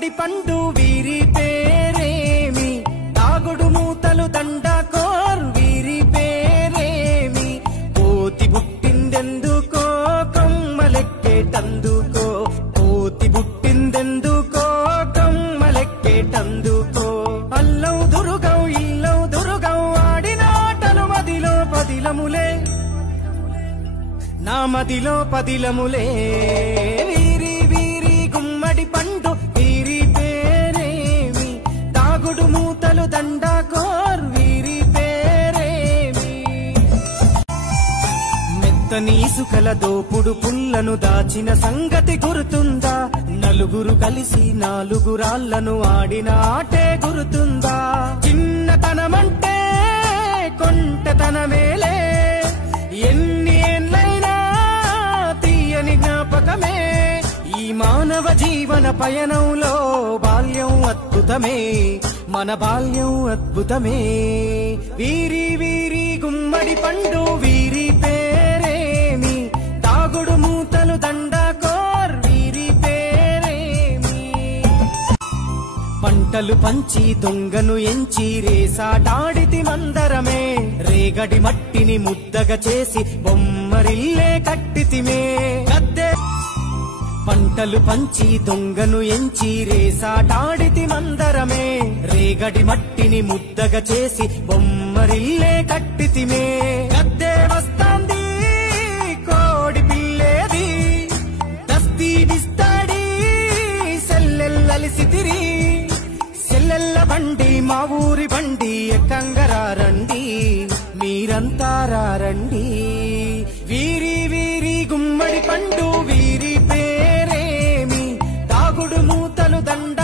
గుమ్మడి పండు వీరి పేరేమి, తాగుడు మూతలు దండాకోర్ వీరి పేరేమి, కోతి పుట్టిందెందుకో కొమ్మలెక్కేటందుకో, కోతి పుట్టిందెందుకో కొమ్మలెక్కేటందుకో, అల్లం దురుగం ఇల్లం దురుగం ఆడిన ఆటలు మదిలో పదిలములే, నా మదిలో పదిలములే, వీరి వీరి గుమ్మడి పండు వీరి పేరేమి, తాగుడు మూతలు దండాకోర్ వీరి పేరేమి, మెత్తని ఇసుకల దోపుడు పుల్లను దాచిన సంగతి గుర్తుందా, నలుగురు కలిసి నాలుగురాళ్లను ఆడిన ఆటే గుర్తుందా, చిన్నతనమంటే కొంటతనమేలే, ఎన్ని ఏండ్లైనా తీయని జ్ఞాపకమే, ఈ మానవ జీవన పయనంలో బాల్యం అద్భుతమే, మన బాల్యం అద్భుతమే, వీరి వీరి గుమ్మడి పండు వీరి పేరేమి, తాగుడు మూతలు దండాకోర్ వీరి పేరేమి, పంటలు పంచి దొంగను ఎంచి రేసాటాడితి మందరమే, రేగడి మట్టిని ముద్దగా చేసి బొమ్మరిల్లే కట్టితిమే, గద్దె పంటలు పంచి దొంగను ఎంచి రేసాటాడితి మందరమే, రేగడి మట్టిని ముద్దగా చేసి బొమ్మరిల్లే కట్టితిమే, గద్దె వస్తాంది కోడి పిల్లేది, దస్తీ డిస్తాడి సెల్లెల్లలిసితిరి, సెల్లెల్ల బండి మా ఊరి బండి ఎక్కంగరారండి, మీరంతా రారండి, వీరి వీరి గుమ్మడి పండు వీరి పేరేమి, తాగుడు మూతలు దండ